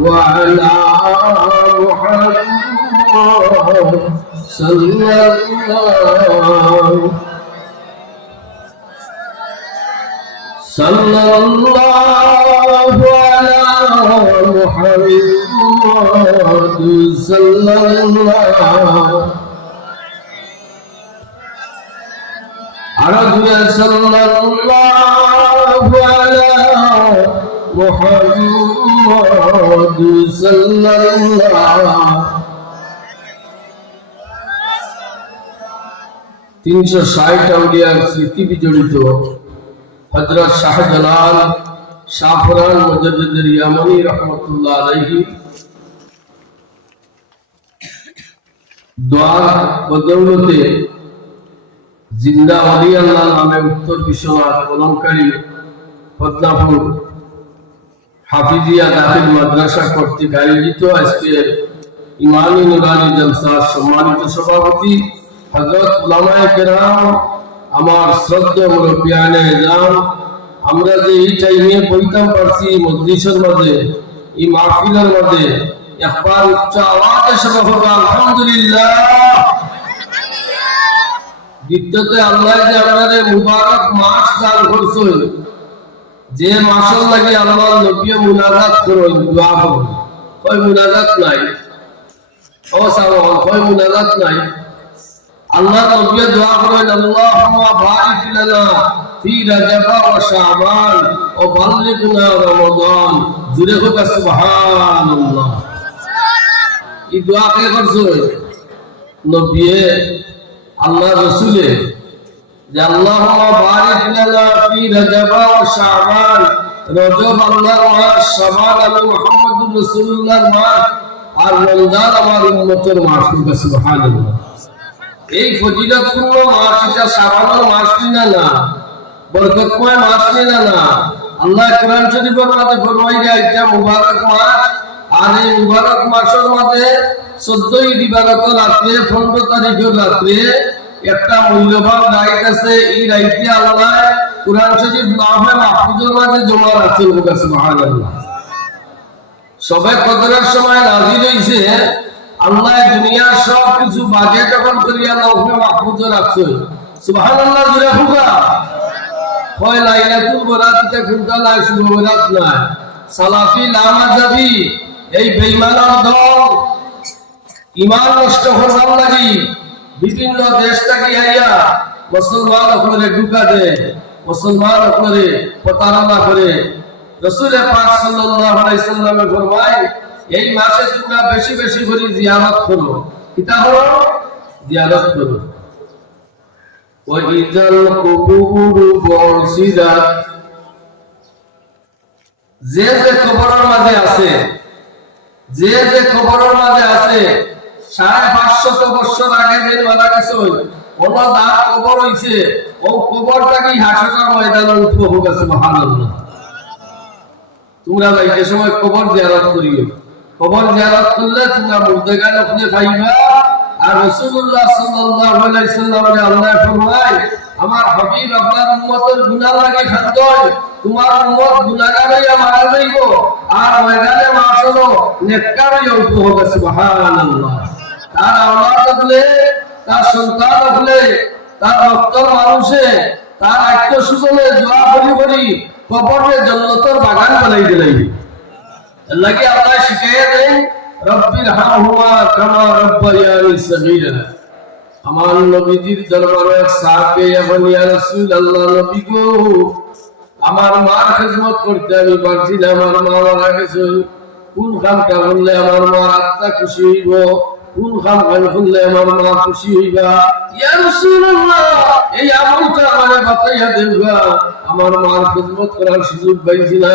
وعلى محمد صلى الله على محمد صلى الله على محمد صلى الله 360 আউলিয়ার স্মৃতি বিজড়িত হযরত শাহজালাল শাহফরান মুজাদ্দিদ ইয়ামানি রাহমাতুল্লাহ আলাইহি দোয়া বদৌলতে জিন্দা ওলি আল্লাহ নামে উত্তর বিশ্বনাথ কলমকারী পদ্মাপুর হাফিজিয়া দাখিল মাদ্রাসা কর্তৃক আয়োজিত আজকে ইমানি নুরানি জলসার সম্মানিত সভাপতি হযরত উলামায়ে কেরাম, আমার শ্রদ্ধেয় মুরব্বিয়ানে ইসলাম, আমরা যে এই টাইমে বইতাম পারছি মজলিসের মাঝে, এই মাহফিলের মাঝে একবার উচ্চ আওয়াজে সবাই বলবো আলহামদুলিল্লাহ। দ্বিতীয়তে আল্লাহ যে আপনাদের মুবারক মাস দান করছেন, যে মাসের লাগে আল্লাহর নবী মুনাজাত করেন, দোয়া করেন, কই মুনাজাত নাই, ও সালাম কই মুনাজাত নাই। আল্লাহ নবী দোয়া করেন আল্লাহুম্মা বারিক লানা ফি রাজাব ওয়া শাবান ওয়া বাল্লিগনা রমাদান। জুড়ে হোক সুবহানাল্লাহ। এই দোয়া কে করছে? নবী আল্লাহ রাসূলে যে আল্লাহুম্মা বারিক লানা ফি রাজাব ওয়া শাবান, রজব আল্লাহর মাস, শাবান আলী মুহাম্মদুর রাসূলুল্লাহর মাস, আর রমজান আমার উম্মতের মাস। সুবহানাল্লাহ। এই ফজিলতপূর্ণ মাস এটা শাবানের মাস কিনা না, বরকতময় মাস কিনা না। আল্লাহ কোরআন শরীফের মধ্যে ফরমাইয়া এটা মুবারক মাস, আর এই মুবারক মাসের মধ্যে 14 দিবাগত রাতে 15 তারিখের রাতে একটা মূল্যবান রাত আছে। এই রাতে আল্লাহ কোরআন শরীফ লাহে মাহফুজের মধ্যে জমা রাখছেন। সুবহানাল্লাহ। সবে কদরের সময় নাযিল হইছে, আল্লাহ দুনিয়ার সব কিছু বাজে যখন করিয়া লাহে মাহফুজে রাখছে। সুবহানাল্লাহ। জুড়ে হুকা হয় লাইলাতুল বরাতে খুলতা না, শুভ বরাত না। সালাফি লামা যাবি এই বেঈমানের দল ঈমান নষ্ট করবার লাগি বিভিন্ন দেশ থেকে আইয়া মুসলমান করে ঢুকা দেয়, মুসলমান করে প্রতারণা করে। রাসূল পাক সাল্লাল্লাহু আলাইহি সাল্লামে ফরমায় এই মাসে তোমরা বেশি বেশি করে জিয়ারত করো। কিতা হলো? জিয়ারত করো। ওয়াইজাল কুবুরু বুসিরাত, যে যে কবরের মাঝে আছে, যে যে কবরের মাঝে আছে 550 বছর আগে যে মারা গেছে, ওর দাঁত কবর হইছে, ও কবরটাকে হাসরের ময়দানে উঠবো। সুবহানাল্লাহ। তোমরা ভাই যে সময় কবর জিয়ারত করিও, কবর জিয়ারত করলে তোমরা মুর্দাগান ওখানে পাইবা। আর রাসূলুল্লাহ সাল্লাল্লাহু আলাইহি সাল্লামের আল্লাহ ফরমায় আমার হাবিব আপনার উম্মতের গুনাহ লাগে খাদ্যয়, তোমার উম্মত গুনাহগার হইয়া মারা যাইব, আর ময়দানে মাসলো নেককার হইয়া উঠবো। সুবহানাল্লাহ। তার আওলাদ হলে, তার সন্তান হলে, তার রক্তর মানুষে, তার আত্মীয়-স্বজনে দোয়া করি করি কবরে জান্নাতের বাগান বানাই দিলাই। আল্লাহ কি আল্লাহ শিখাইয়া দেন রব্বির হামহুমা কামা রাব্বায়ানি সগীরা। আমার নবীজির দরবারে সাহাবে এবং ইয়া রাসূলুল্লাহ, নবী গো আমার মার খিদমত করতে আমি পারছি না, আমার মা মারা গেছে, কোন কামটা করলে আমার মা আত্মা খুশি হইব, কোন কাম করলে আমার মা খুশি হইবা। ইয়া রাসূলুল্লাহ এই আমলটা আমারে বাতাইয়া দেবা। আমার মার খিদমত করার সুযোগ পাইছি না,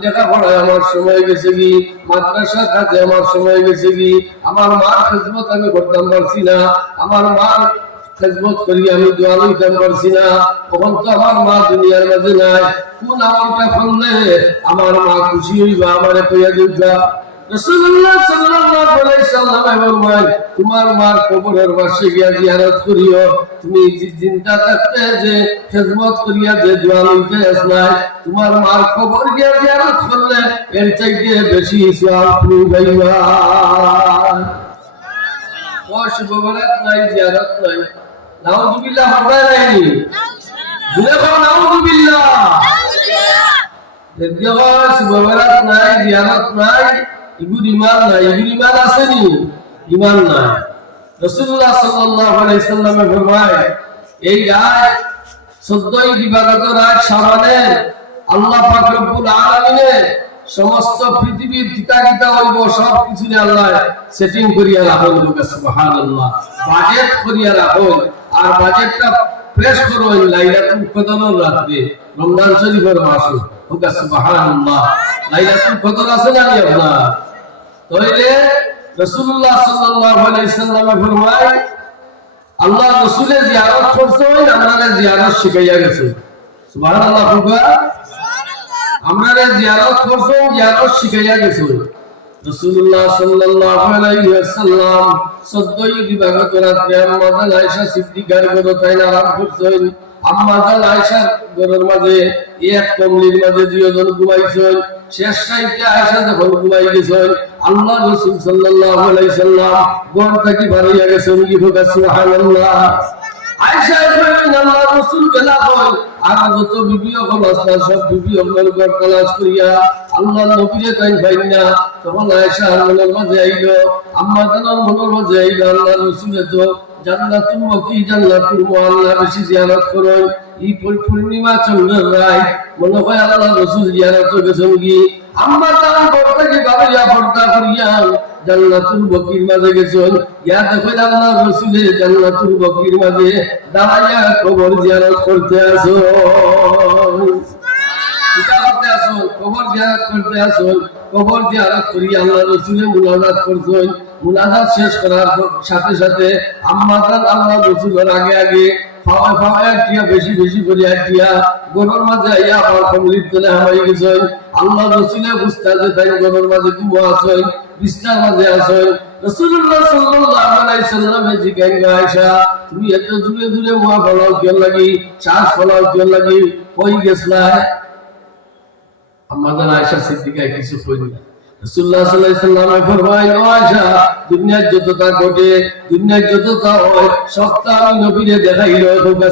লেখাপড়ায় আমার সময় গেছে কি, মাদ্রাসা কাজে আমার সময় গেছে কি, আমার মার খিদমত আমি করতে পারছি না, আমার মার খিদমত করি আমি দোয়া লইতে পারছি না। তখন তো আমার মা দুনিয়ার মাঝে নাই, কোন আমলটা করলে আমার মা খুশি হইবা আমারে কইয়া দিবা। রাসূলুল্লাহ সাল্লাল্লাহু আলাইহি সাল্লাম ফরমায় তোমার মার কবরের পাশে গিয়া জিয়ারত করিও তুমি জিন্দা থাকতে যে খিদমত করিয়া যে দোয়া লইতে আসলাই তোমার মার কবর গিয়া জিয়ারত করলে এর চাইতে বেশি সওয়াব তুমি পাইবা ওয়াশ ববরাত নাই জিয়ারত নাই নাউযুবিল্লাহ হবে নাইনি বলে বলো নাউযুবিল্লাহ দেওয়াস ববরাত নাই জিয়ারত নাই ইগুর ঈমান নাই ইগুর ঈমান আসেনি ঈমান নাই রাসূলুল্লাহ সাল্লাল্লাহু আলাইহি সাল্লাম ফরমায় এই রাত 14 দিবাগত রাত শাবানে আল্লাহ পাক রব্বুল আলামিনের সমস্ত পৃথিবীর কিতা হইব সব কিছু আল্লাহ সেটিং করিয়া রাখেন সুবহানাল্লাহ বাজেট করিয়া রাখেন আর বাজেটটা ফ্রেশ করুন লাইলাতুল কদরের রাতে রমজান শরীফের মাসে সুবহানাল্লাহ লাইলাতুল কদর আছে না আপনার তাইলে রাসূলুল্লাহ সাল্লাল্লাহু আলাইহি সাল্লাম ফরমায় আল্লাহ রাসূলের জিয়ারত করছেন আপনারা জিয়ারত শিখাইয়া গেছে সুবহানাল্লাহ আমরা জিয়ারত করছেন জিয়ারত শিখাইয়া গেছে রাসূলুল্লাহ সাল্লাল্লাহু আলাইহি ওয়াসাল্লাম 14 দিবাগত রাতে আম্মা জান আয়েশা সিদ্দিকার ঘরে তাই আরাম করছেন আম্মা জান আয়েশার ঘরের মাঝে এক কমলির মাঝে দুইজন ঘুমাইছেন শেষ রাতে আয়েশা যখন ঘুমাই গেছেন আল্লাহ রাসূল সাল্লাল্লাহু আলাইহি সাল্লাম ঘর থেকে বাড়িয়া গেছেন কি হোক সুবহানাল্লাহ আয়েশা বলেন আল্লাহ রাসূল বেলা হয় আর যত বিবি হল সব বিবি হল ঘর তালাশ করিয়া আল্লাহ নবীরে তাই ভাইনা তখন আয়েশা মনের মাঝে আইলো আম্মা জানার মনের মাঝে আইলো আল্লাহ রাসূলে তো জান্নাতুল ওয়াকি জান্নাতুল মুআল্লা বেশি জিয়ারত করুন এই পূর্ণিমা চন্দ্রের রায় মনে হয় আল্লাহ রাসূল জিয়ারত গেছেন কি আম্মা জান ঘর থেকে বাড়িয়া পর্দা করিয়া জান্নাতুল ওয়াকির মাঝে গেছেন ইয়া দেখেন আল্লাহ রাসূলে জান্নাতুল ওয়াকির মাঝে দাঁড়াইয়া কবর জিয়ারত করতে আসো কবর জিয়ারত করতে আসুন কবর জিয়ারত করি আল্লাহ রাসূলে মুনাজাত করছেন মুনাজাত শেষ করার সাথে সাথে আম্মা জান আল্লাহ রাসূলের আগে আগে ফাওয়া ফাওয়া দিয়া বেশি বেশি করে দিয়া গরুর মাঝে আইয়া আবার কমলির তলে হামাই গেছেন আল্লাহ রাসূলে বুঝতা যে তাই গরুর মাঝে ঘুমো আছেন বিছনার মাঝে আছেন রাসূলুল্লাহ সাল্লাল্লাহু আলাইহি সাল্লামে জিজ্ঞাসা আয়েশা তুমি এত দূরে দূরে মুয়া ফলাও কি লাগি শ্বাস ফলাও কি লাগি কই গেছলা আম্মা জান আয়েশা সিদ্দিকা কিছু কইল না রাসূলুল্লাহ সাল্লাল্লাহু আলাইহি সাল্লাম ফরমায় আয়েশা দুনিয়ার যতটা ঘটে দুনিয়ার যতটা হয় সবটা আমি নবীরে দেখাইলো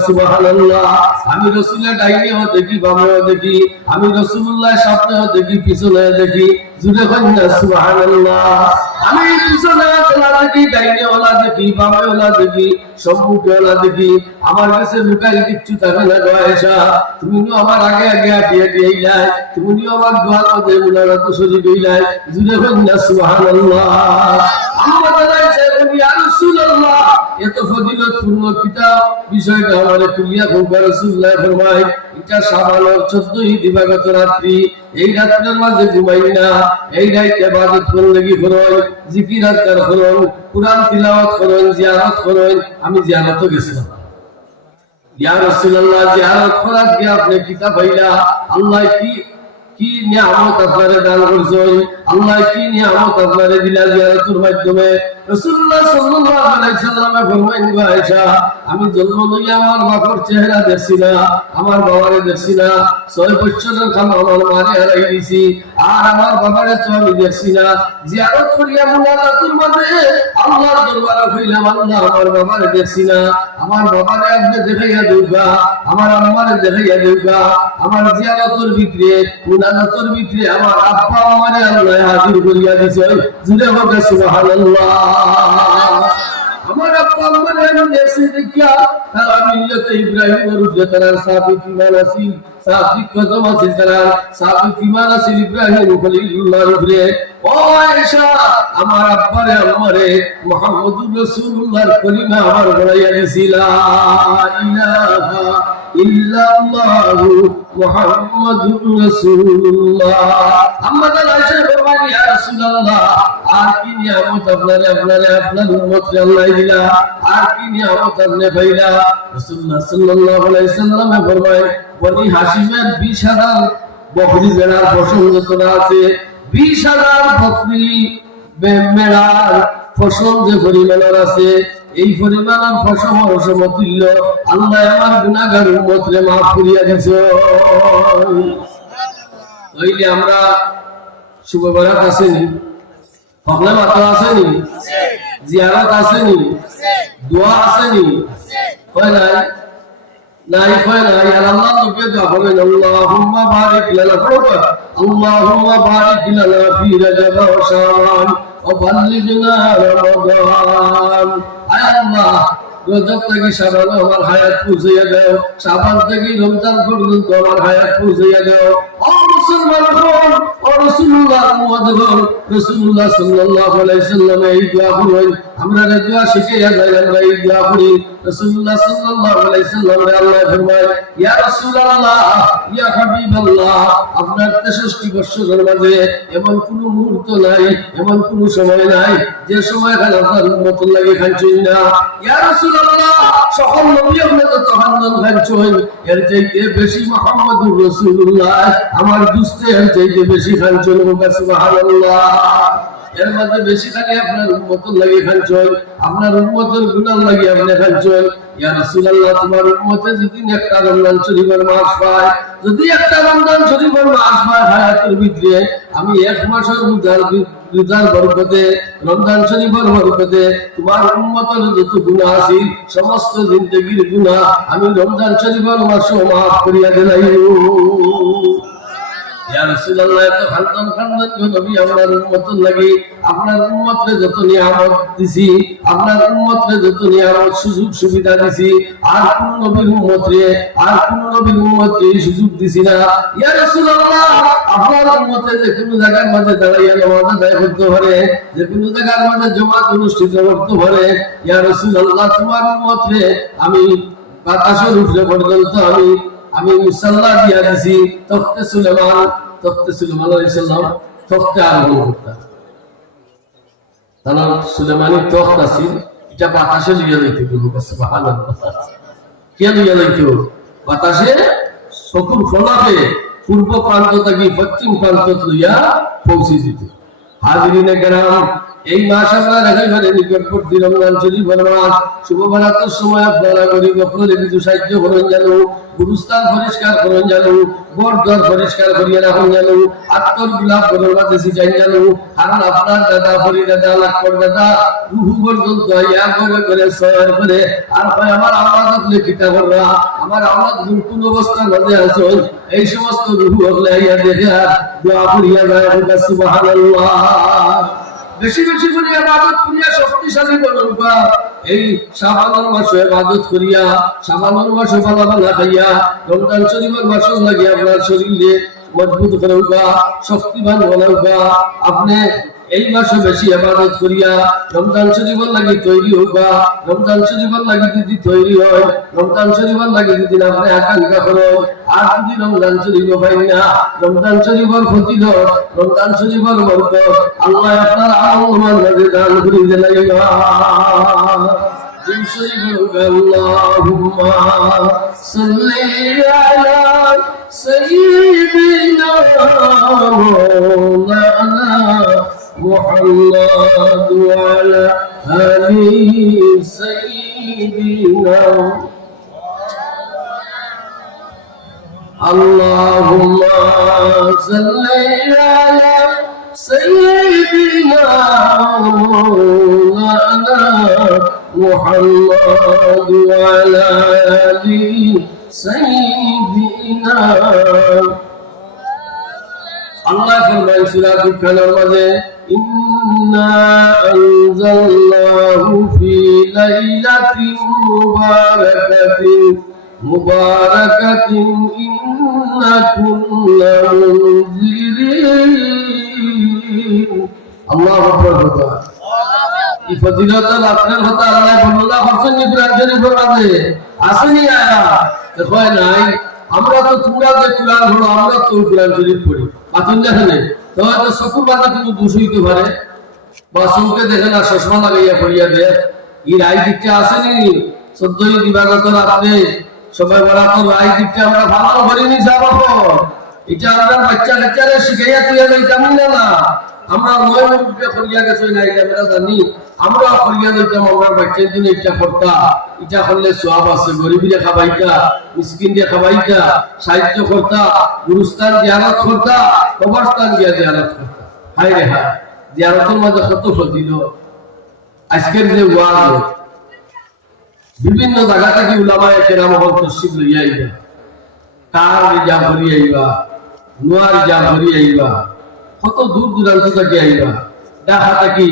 সুবহানাল্লাহ আমি রাসূলের ডাইনেও দেখি বামেও দেখি আমি রাসূলুল্লাহ সামনেও দেখি পিছনেও দেখি জুড়ে কই না সুবহানাল্লাহ আমি পিছনে ওলা দেখি ডাইনে ওলা দেখি বামে ওলা দেখি সম্মুখে ওলা দেখি আমার কাছে লুকাই কিচ্ছু থাকে না আয়েশা তুমিও আমার আগে আগে আটিয়ে দিলাই তুমিও আমার দোয়ার মধ্যে মুনাজাত শরীফ দিলাই জুড়ে কই না সুবহানাল্লাহ আম্মা জানাইছে ইয়া রাসূলুল্লাহ এত ফজিলতপূর্ণ কিতাব বিষয়টা আমারে কুলিয়া খোকা রাসূলুল্লাহ ফরমায় এটা শাবানের 14 দিবাগত রাত্রি এই রাতের মাঝে ঘুমাই না এই রাতে ইবাদত করলে কি করুন জিকির আজকার করুন কুরআন তিলাওয়াত করুন জিয়ারত করুন আমি জিয়ারত গেছিলাম ইয়া রাসূলুল্লাহ জিয়ারত করার কি আপনি কিতাব পাইলা আল্লাহ কি নিয়ামত আপনারে দান করছেন আল্লাহ কি নিয়ামত আপনারে দিলা জিয়ারতের মাধ্যমে রাসূলুল্লাহ সাল্লাল্লাহু আলাইহি সাল্লামে ফরমাইন গো আয়েশা আমি জন্ম লইয়া আমার বাবার চেহারা দেখছি না আমার বাবারে দেখছি না 6 বছরের কাল আমার মারে হারাই দিছি আর আমার বাবারে তো আমি দেখছি না জিয়ারত করিয়া মুনাজাতের মাঝে আল্লাহর দরবারে কইলাম আল্লাহ আমার বাবারে দেখছি না আমার বাবারে আপনি দেখাইয়া দিবা আমার আম্মারে দেখাইয়া দিবা আমার জিয়ারতের ভিতরে মুনাজাতের ভিতরে আমার আব্বা আমারে আল্লাহ হাজির করিয়া দিছে জুড়ে হোক সুবহানাল্লাহ আমার আব্বা আমারে আমি দেখছি দেখিয়া তারা মিল্লাতে ইব্রাহিমের উপরে তারা সাবিত ঈমান আছিল সাবিত কদম আছিল তারা সাবিত ঈমান আছিল ইব্রাহিম খলিলুল্লাহর উপরে ও আয়েশা আমার আব্বারে আমারে মুহাম্মদুর রাসূলুল্লাহর কলিমা আমার বলাইয়া দিছিল লা ইলাহা ইল্লাল্লাহু মুহাম্মাদুর রাসূলুল্লাহ আম্মা জান আয়েশা ফরমায় ইয়া রাসূলুল্লাহ আর কি নিয়ামত আপনার উম্মতকে আল্লাহ দিলা আর কি নিয়ামত আপনি পাইলা রাসূলুল্লাহ সাল্লাল্লাহু আলাইহি সাল্লাম ফরমায় বনি হাশিমের 20,000 বকরি ভেড়ার পশম যতটা আছে 20,000 বকরি মেড়ার ফসল যে পরিমাণের আছে, এই পরিমাণের ফসল সমতুল্য আল্লাহ আমার গুনাহগার উম্মতরে মাফ করিয়া দিয়েছে। তাইলে আমরা শুভ বরাত আসেনি, হকলে মাত্র আসেনি, জিয়ারত আসেনি, দোয়া আসেনি, হয় নাই নাই হয় নাই। আর আল্লাহ নবী দোয়া করেন আল্লাহুম্মা বারিক লানা ফি আল্লাহুম্মা বারিক লানা ফি রাজাব ওয়া শাবান ওয়া বাল্লিগনা রমাদান। আয় আল্লাহ, রজব থেকে শাবান আমার হায়াত পৌঁছাইয়া দাও, শাবান থেকে রমজান পর্যন্ত আমার হায়াত পৌঁছাইয়া দাও। ও মুসলমান হন, ও রাসূলুল্লাহ মুহাম্মদ হন, রাসূলুল্লাহ সাল্লাল্লাহু আলাইহি সাল্লাম এই দোয়া করেন। আমরা এই দোয়া শিখাইয়া যাই, আমরা এই দোয়া করি। রাসূলুল্লাহ সাল্লাল্লাহু আলাইহি সাল্লাম আল্লাহ ফরমায়, ইয়া রাসূলুল্লাহ, ইয়া হাবিবাল্লাহ, আপনার 63 বছরের মাঝে এমন কোন মুহূর্ত নাই, এমন কোন সময় নাই যে সময় খান আপনার উম্মতের লাগে খাচ্ছেন না। ইয়া রাসূলুল্লাহ, সকল নবী আপনি তো তহান্নান খাচ্ছেন, এর চাইতে বেশি মুহাম্মদুর রাসূলুল্লাহ আমার দুস্তে এর চাইতে বেশি খাচ্ছেন। সুবহানাল্লাহ। এর মধ্যে বেশি খালি আপনার উম্মতের লাগে খাচ্ছেন, আপনার উম্মতের গুনাহ লাগে আপনি খাচ্ছেন। ইয়া রাসূলুল্লাহ, তোমার উম্মতে যদি একটা রমজান শরীফের মাস পায়, যদি একটা রমজান শরীফের মাস পায় হায়াতের ভিতরে, আমি এক মাসের রোজার বরকতে, রমজান শরীফের বরকতে তোমার উম্মতের যত গুনাহ আছে সমস্ত জিন্দেগীর গুনাহ আমি রমজান শরীফের মাসে মাফ করিয়া দিলাম। ইয়া রাসূলুল্লাহ, তো খানদান খানদান নবী আপনার উম্মতের লাগি আপনার উম্মতরে যত নিয়ামত দিছি, আপনার উম্মতরে যত নিয়ামত সুযোগ সুবিধা দিছি, আর কোন নবীর উম্মতরে সুযোগ দিছি না। ইয়া রাসূলুল্লাহ, আপনার উম্মতে যে কোন জায়গার মাঝে দাঁড়াইয়া নামাজ আদায় করতে পারে, যে কোন জায়গার মাঝে জমাত অনুষ্ঠিত করতে পারে, ইয়া রাসূলুল্লাহ, তোমার উম্মতরে আমি বাতাসের উপরে পর্যন্ত আমি মুসাল্লা দিয়া দিছি। তখতে সুলেমান আলাইহিস সালাম তখতে আরোহণ করতেন। তার সুলেমানি তখত আছিল, এটা বাতাসে লিয়া যাইতে গেল। সুবহানাল্লাহ। কে লিয়া যাইতো? বাতাসে চকুর ফলাতে পূর্ব প্রান্ত থেকে পশ্চিম প্রান্ত লইয়া পৌঁছে যেত। হাজিরিনে কেরাম, এই মাস আমরা একেবারে নিকটবর্তী রমজান শরীফের মাস। শুভ বরাতের সময় আপনারা গরিব আপনাদের কিছু সাহায্য করেন যেন, গুরুস্থান পরিষ্কার করেন যেন, বরদর পরিষ্কার করিয়া রাখুন যেন, আত্মর গোলাপ ঘরের মাঝে সিজাইন যেন। কারণ আপনার দাদা, পরি দাদা, লাক্ষর দাদা রুহু পর্যন্ত ইয়া করে করে সয়ার করে আর ভাই আমার আওলাদ লেখিতা কররা, আমার আওলাদ কোন অবস্থার মাঝে আছেন, এই সমস্ত রুহু হলে ইয়া দেখে দোয়া করিয়া যায়। সুবহানাল্লাহ। বেশি বেশি করে ইবাদত করিয়া শক্তিশালী বলবা। এই শাবানের মাসে ইবাদত করিয়া, শাবানের মাসে ভালো ভালো খাইয়া, রমজান শরীফের মাসে লাগিয়া আপনার শরীরে মজবুত করবা, শক্তিবান বানাবা। আপনি এই মাসে বেশি ইবাদত করিয়া রমজান শরীফের লাগি তৈরি হবা। রমজান শরীফের লাগি যদি তৈরি হয়, রমজান শরীফের লাগি যদি আপনি আকাঙ্ক্ষা করেন, আর যদি রমজান শরীফ পাই না, রমজান শরীফের ফজিলত, রমজান শরীফের বরকত আল্লাহ আপনার আমল মাঝে দান করে দিলেন। اللهم صل على سيدنا مولانا محمد وعلى آل سيدنا اللهم صل على سيدنا مولانا محمد وعلى آل سيدنا। আল্লাহ ফরমায় সূরা দুখানের মাঝে, ইন্না আনজালনাহু ফি লাইলাতিন মুবারাকাতিন ইন্না কুল্লা মুনজিরিন। আল্লাহু আকবার। এই ফজিলত আপনার কথা আল্লাহ বর্ণনা করছেন কোরআন শরীফের মাঝে। আসেনি আয়া দেখো নাই, আমরা তো তোমরা যে কোরআন পড়ো, আমরা তো কোরআন শরীফ পড়ি, পাতুন দেখেন তো হয়তো চকুর মাথা কিন্তু দোষ হইতে পারে, বা চোখে দেখে না চশমা লাগাইয়া পড়িয়া দে। এই রায় দিকটা আসেনি 14 দিবাগত রাত্রে সবাই বলা তো রায় দিকটা আমরা ভালো করিনি যাব। এটা আমরা বাচ্চা কাচ্চারে শিখাইয়া তুইয়া যাইতাম না। আমরা নয় মুখে করিয়া গেছি না, এটা আমরা জানি। আমরা করিয়া যাইতাম, আমরা বাচ্চার জন্য এটা করতা, এটা করলে সওয়াব আছে, গরিবরে খাবাইতা, মিসকিনরে খাবাইতা, সাহায্য করতা, গুরুস্থান জিয়ারত করতা, কবরস্থান গিয়া জিয়ারত করতা। হায় রে হায়, জিয়ারতের মধ্যে কত ফজিলত। আজকের যে ওয়াজ বিভিন্ন জায়গা থেকে উলামায়ে কেরাম তশরিফ লইয়া আইবা, কার রিজার্ভ করি আইবা, নোয়া রিজার্ভ করি আইবা, কত দূর দূরান্ত থেকে আইবা। ঢাকা থেকে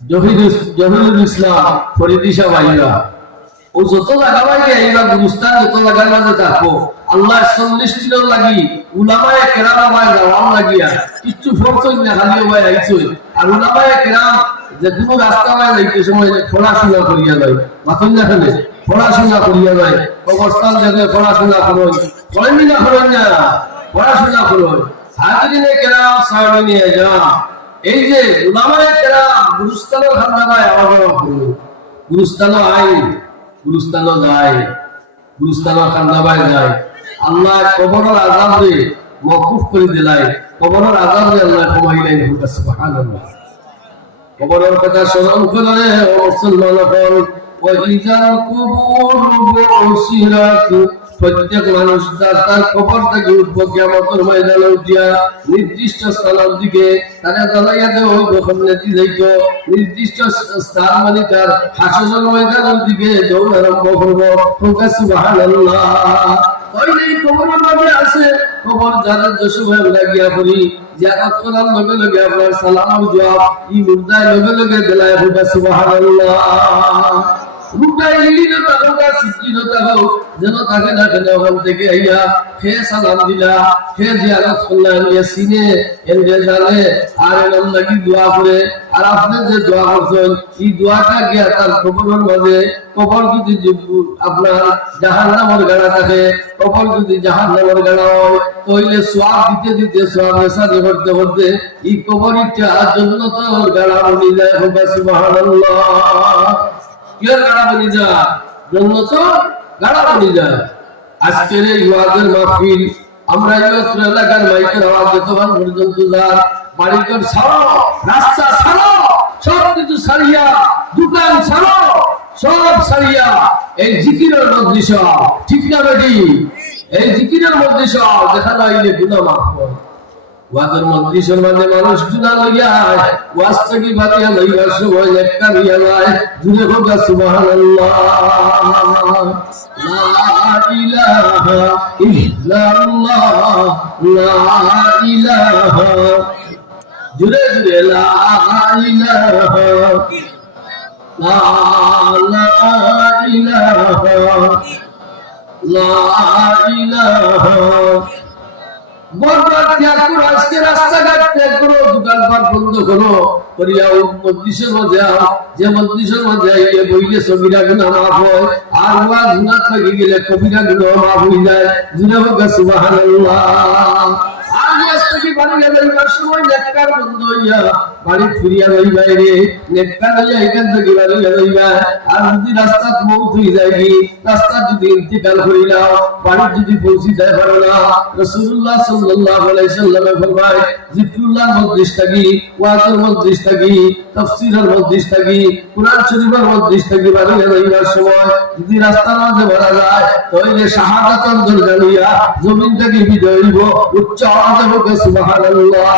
জহিরুল ইসলাম ফরিদি সাহেব আইবা, ও যত জায়গা বাইরে আইবা, গুরুস্থান যত জায়গার মাঝে থাকো, আল্লাহ 40 দিনের লাগি উলামায়ে কেরাম আমায় যাওয়ার লাগিয়া কিচ্ছু ফরছই না, খালি ভাই আইছই। আর উলামায়ে কেরাম যে কোনো রাস্তা বাই যাইতে সময় পড়াশোনা করিয়া যায়, মাথুন না ফেলে পড়াশোনা করিয়া যায়, অবস্থান যাতে পড়াশোনা করো, পড়েনি না করেন না, পড়াশোনা করো। হাজরিনে কেরাম সাহাবিনে আজম, এই যে উলামায়ে কেরাম গুরুস্থানের খান্দাবায় আওয়াজ করো, গুরুস্থানও আই, গুরুস্থানও যায়, গুরুস্থানের খান্দাবায় যায়। আল্লাহ কবরের আযাব দে মওকুফ করে দিলাই, কবরের আযাব দে আল্লাহ কমাইলেন। সুবহানাল্লাহ। কবরের কথা স্মরণ করে ও মুসলমান, ওয়াইজাল কুবুর বুসিরাত, প্রত্যেক মানুষ তার কবর থেকে উঠবো কিয়ামতের ময়দানে উঠিয়া নির্দিষ্ট স্থানের দিকে তারা জ্বালাইয়া দেওয়া হইব, সামনে যাইত নির্দিষ্ট স্থান, মানে তার হাসরের ময়দানের দিকে দৌড় আরম্ভ করবো। সুবহানাল্লাহ। ওই কবরের মাঝে আছে, কবর যাদের যশোভাবে লাগিয়া পড়ি, জিয়ারত করার লগে লগে আপনার সালাম জবাব ই মুর্দায় লগে লগে দিলাই হবে। সুবহানাল্লাহ। রুটাই লিলিনো তাহলে সিদ্দিনো তাহলে যেন থাকে না কেন, ওখান থেকে আইয়া খে সালাম দিলা, খে জিয়ারত করলেন, ইয়াসিনে এন্ডে জানে আর এরকম লাগি দোয়া করে। আর আপনি যে দোয়া করছেন, এই দোয়াটা গিয়া তার কবরের মাঝে, কবর যদি আপনার জাহান্নামের গাড়া থাকে, কবর যদি জাহান্নামের গাড়া হয়, তাহলে সওয়াব দিতে দিতে সওয়াব মেসাজি করতে করতে এই কবরটা জান্নাতের গাড়া বনি যায়। সুবহানাল্লাহ। কিয়ার গাড়া বনি যায়? জান্নাতের গাড়া বনি যায়। আজকের এই ওয়াজের মাহফিল আমরা ইয়ত্র এলাকার মাইকের আওয়াজ যতক্ষণ পর্যন্ত যায়, বাড়িঘর ছাড়ো, রাস্তা ছাড়ো, সব কিছু ছাড়িয়া, দোকান ছাড়ো, সব ছাড়িয়া এই জিকিরের মজলিস, ঠিক না বেটি? এই জিকিরের মজলিস যেখানে আইলে গুনাহ মাফ হয়। ওয়াজের মজলিসের মানে মানুষ গুনাহ লইয়া আয়, ওয়াজ থেকে বাতিয়া লইবার সময় একটা নিয়ে যায়, জুড়ে হোক সুবহানাল্লাহ। লা ইলাহা ইল্লাল্লাহ, লা ইলাহা, জুড়ে জুড়ে লা ইলাহা, লা ইলাহা, লা ইলাহা। বরবাদ ত্যাগ করো, আজকে রাস্তাঘাট ত্যাগ করো, দোকানপাট বন্ধ করো, করিয়া মজলিসের মধ্যে আও, যে মজলিসের মধ্যে আইলে বইলে সগীরা গুনাহ মাফ হয়, আর ওয়াজ গুনাহ থেকে গেলে কবিরা গুনাহ মাফ হয়ে যায়। জুড়ে হোক সুবহানাল্লাহ। আজ রাস্তাকে বাড়ি যাইবার সময় নেককার বন্ধ হইয়া বাড়ি ফিরিয়া যাই বাইরে, নেককার হইয়া এখান থেকে বাড়ি যাইবা। আর যদি রাস্তা মৌত হয়ে যায়, রাস্তা যদি ইন্তিকাল করিলাও, বাড়ি যদি পৌঁছে যায় পারো না, রাসূলুল্লাহ সাল্লাল্লাহু আলাইহি সাল্লামে ফরমায়, জিকরুল্লাহর মজলিস থাকি, ওয়াজের মজলিস থাকি, তাফসীরের মজলিস থাকি, কুরআন শরীফের মজলিস থাকি বাড়ি যাইবার সময় যদি রাস্তার মধ্যে মারা যায়, তাহলে শাহাদাতের দরজা লইয়া জমিন থেকে বিদায় হইব। উচ্চ আওয়াজে হোক সুবহানাল্লাহ।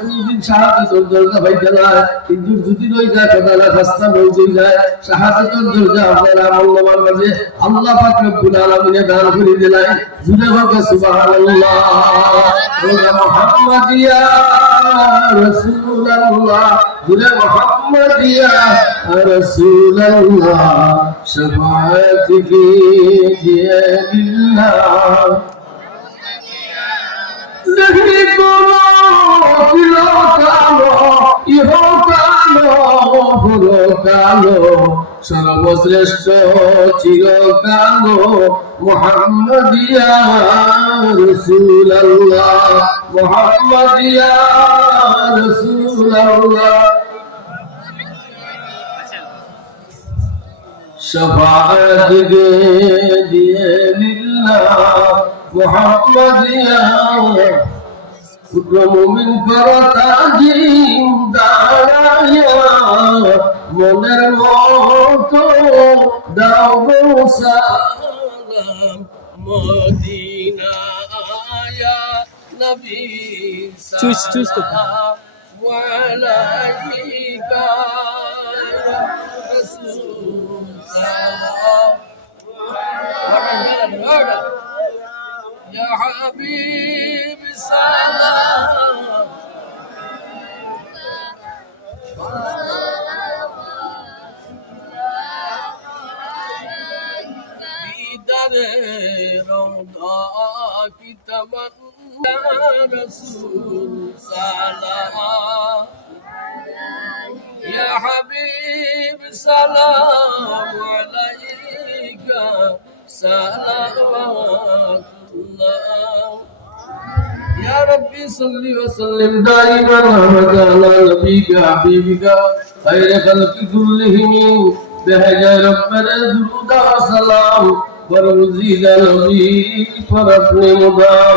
কোনদিন শাহাদাতের দরজা পাইতে না, কিন্তু যদি রই যায় কদালা রাস্তা বলতে যায়, শাহাদাতের দরজা আপনার আমলনামার মাঝে আল্লাহ পাক রব্বুল আলামিনে দান করে দিলেন। জুড়ে হোক সুবহানাল্লাহ। ওয়া মুহাম্মাদিয়া রাসূলুল্লাহ, জুড়ে মুহাম্মাদিয়া রাসূলুল্লাহ, শাফাআত কিজিয়ে লিল্লাহ। नहीं करो दिलो कालो, इहो कालो, भुलो कालो, सर्वश्रेष्ठ चिरकालो, मुहम्मदिया रसूलुल्लाह, मुहम्मदिया रसूलुल्लाह। शफाअत के लिए মুহাম্মাদিয়া মুমিন করতা জিম দাঁড়ায়া মনের মতো দাও গো সালাম মদিনা আয়া নবী সালাম ওয়ালাইকা রাসূল সালাম ইয়া হাবিব সালাম दीदारे रौदा की तमन्ना रसूल सलाम या हबीब सलाम अलैका सलावतुल्लाह या रब्बी सल्ली व सल्लिम दाइमन अबदा अला नबीका हबीबिका खैर खल्क़ि कुल्लिहिम बहजा रब्बना दुरूद व सलाम वर मुजीद नबी पर अपने मुदाम